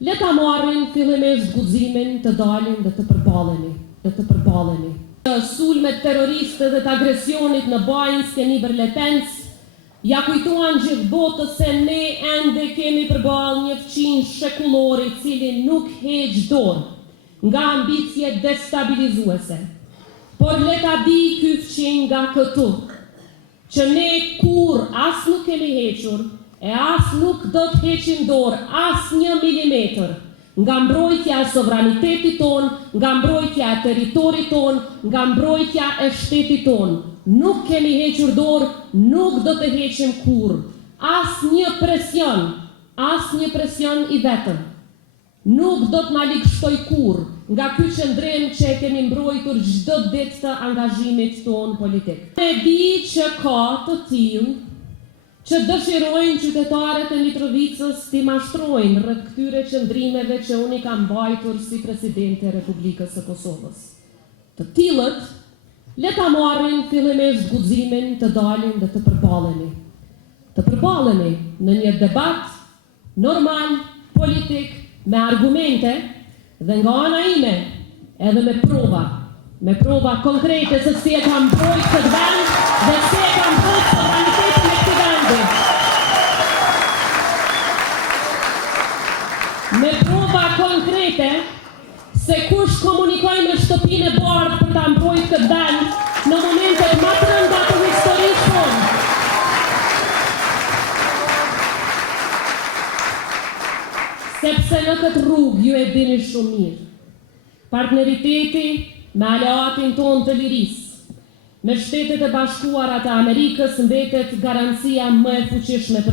Le ta marrin fillimisht guximin të dalin dhe të përballeni. Të sulmet terroriste dhe të agresionit në Bajnës keni Bërletens, ja kujtuan gjithë botës se ne ende kemi përballë një fqin shekullor i cili nuk heq dorë nga ambicje destabilizuese. Por le ta di ky fqin nga këtu, që ne kur as nuk kemi hequr, e as nuk do të heqim dorë as 1 milimetër nga mbrojtja e sovranitetit ton, nga mbrojtja e territorit ton, nga mbrojtja e shtetit ton. Nuk kemi hequr dorë, nuk do të heqim kur. As një presion i vetëm. Nuk do të na ligështoj kur nga ky qëndrim që e kemi mbrojtur çdo ditë të angazhimit ton politik. E di që ka të tillë që dëshirojnë qytetarët e Mitrovicës t'i mashtrojnë rreth këtyre qëndrimeve që unë i kam mbajtur si presidente e Republikës së Kosovës. Të tillët, le ta marrin fillimisht guximin të dalin dhe të përballeni. Të përballeni në një debat normal, politik, me argumente dhe nga ana ime edhe me prova konkrete se si e kam mbrojtur këtë vend dhe si e kam mbrojtur sovranitetin e këtij vendi. Me prova konkrete se kush komunikoi me shtëpinë e bardhë për ta mbrojtur këtë vend në momentet më të rënda të historisë tonë. Sepse në këtë rrugë ju e dini shumë mirë. Partneriteti me aleatin ton të lirisë, me Shtetet e Bashkuara të Amerikës mbetet garancia më e fuqishme për